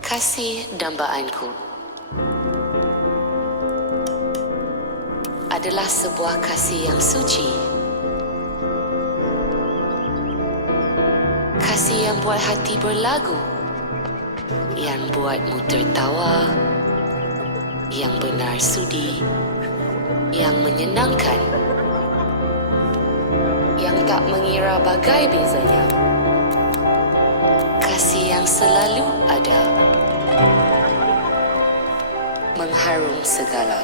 Kasih dambaanku adalah sebuah kasih yang suci. Kasih yang buat hati berlagu, yang buatmu tertawa, yang benar sudi, yang menyenangkan yang tak mengira bagai bezanya. Kasih yang selalu ada, mengharum segala.